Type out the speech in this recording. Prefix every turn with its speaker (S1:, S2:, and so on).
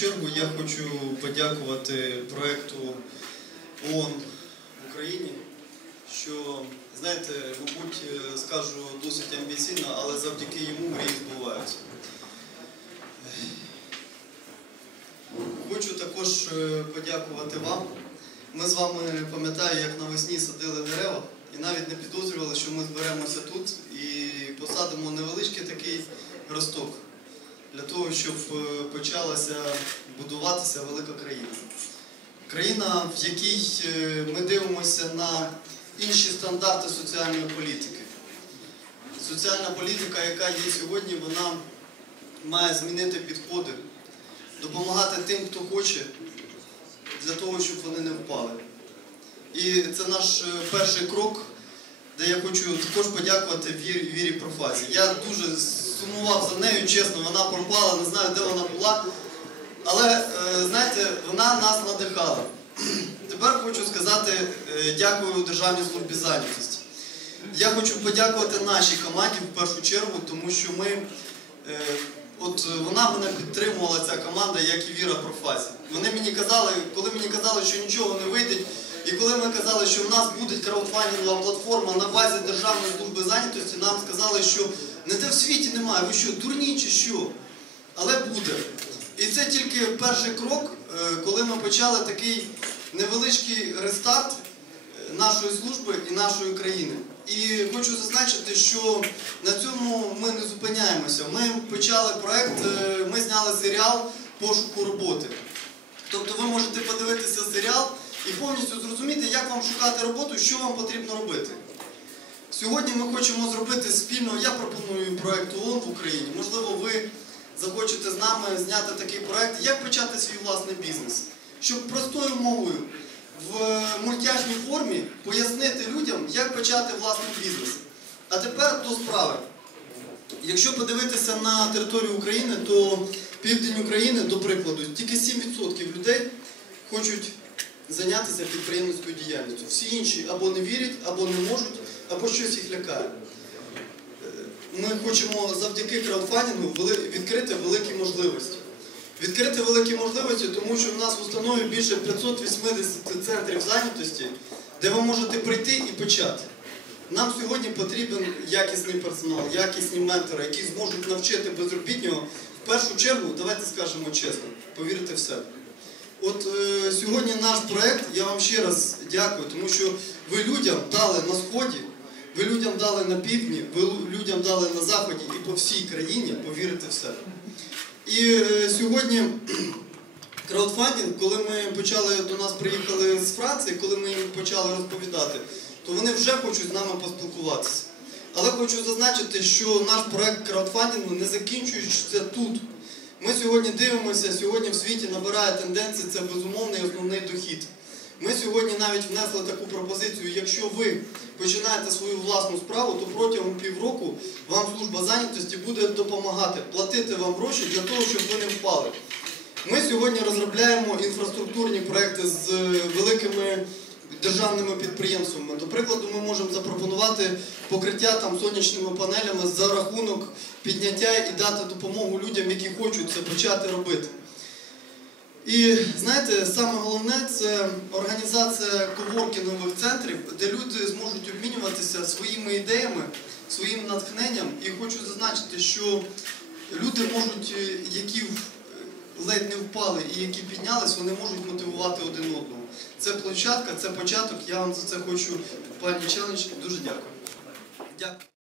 S1: чергу я хочу подякувати проєкту ООН в Україні, що, знаєте, мабуть, е, скажу досить амбіційно, але завдяки йому мрії збуваються. Хочу також е, подякувати вам. Ми з вами пам'ятаю, як навесні садили дерева і навіть не підозрювали, що ми зберемося тут і посадимо невеличкий такий росток для того, щоб е, почалася будуватися велика країна. Країна, в якій е, ми дивимося на інші стандарти соціальної політики. Соціальна політика, яка є сьогодні, вона має змінити підходи, допомагати тим, хто хоче, для того, щоб вони не впали. І це наш е, перший крок, де я хочу також подякувати Вірі, Вірі Профазі. Я дуже сумував за нею, чесно, вона пропала, не знаю, де вона була. Але, е, знаєте, вона нас надихала. Тепер хочу сказати е, дякую Державній службі зайнятості. Я хочу подякувати нашій команді в першу чергу, тому що ми, е, от вона мене підтримувала, ця команда, як і Віра Профазі. Вони мені казали, коли мені казали, що нічого не вийде, і коли ми казали, що в нас буде краудфандингова платформа на базі Державної служби зайнятості, нам сказали, що не те в світі немає, ви що, дурні чи що? Але буде. І це тільки перший крок, е, коли ми почали такий невеличкий рестарт е, нашої служби і нашої країни. І хочу зазначити, що на цьому ми не зупиняємося. Ми почали проект, е, ми зняли серіал пошуку роботи. Тобто ви можете подивитися серіал і повністю зрозуміти, як вам шукати роботу, що вам потрібно робити. Сьогодні ми хочемо зробити спільно, я пропоную проект ООН в Україні. Можливо, ви захочете з нами зняти такий проект, як почати свій власний бізнес. Щоб простою мовою в мультяшній формі пояснити людям, як почати власний бізнес. А тепер до справи. Якщо подивитися на територію України, то південь України, до прикладу, тільки 7% людей хочуть зайнятися підприємницькою діяльністю. Всі інші або не вірять, або не можуть, або щось їх лякає. Е, Ми хочемо завдяки краудфандингу відкрити великі можливості. Відкрити великі можливості, тому що в нас в установі більше 580 центрів зайнятості, де ви можете прийти і почати. Нам сьогодні потрібен якісний персонал, якісні ментори, які зможуть навчити безробітнього. В першу чергу, давайте скажемо чесно, повірити в себе. От е, сьогодні наш проект, я вам ще раз дякую, тому що ви людям дали на сході, ви людям дали на півдні, ви людям дали на заході і по всій країні повірити в себе. І е, сьогодні краудфандинг, коли ми почали до нас приїхали з Франції, коли ми їм почали розповідати, то вони вже хочуть з нами поспілкуватися. Але хочу зазначити, що наш проект краудфандингу не закінчується тут. Ми сьогодні дивимося, сьогодні в світі набирає тенденції, це безумовний основний дохід. Ми сьогодні навіть внесли таку пропозицію, якщо ви починаєте свою власну справу, то протягом півроку вам служба зайнятості буде допомагати, платити вам гроші для того, щоб ви не впали. Ми сьогодні розробляємо інфраструктурні проекти з е, великими державними підприємствами. До прикладу, ми можемо запропонувати покриття там сонячними панелями за рахунок підняття і дати допомогу людям, які хочуть це почати робити. І знаєте, саме головне це організація коворкінгових центрів, де люди зможуть обмінюватися своїми ідеями, своїм натхненням. І хочу зазначити, що люди можуть, е, які ледь не впали і які піднялись, вони можуть мотивувати один одного. Це площадка, це початок. Я вам за це хочу, пані Челич, дуже дякую. Дякую.